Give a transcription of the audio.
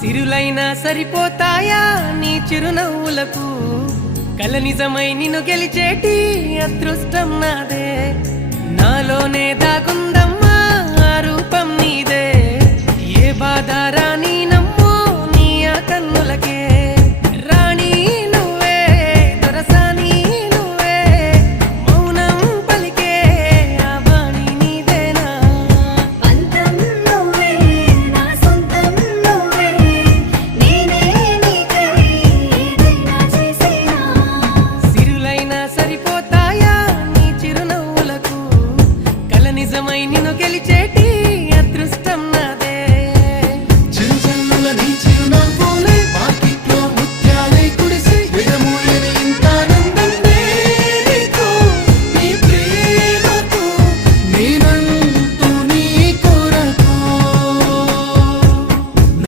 సిరులైనా సరిపోతాయా నీ చిరునవ్వులకు కల నిజమై నిన్ను గెలిచేటి అదృష్టం నాదే నాలోనే దాగుందమ్మా ఆ రూపం నీదే ఏ బాధ రాని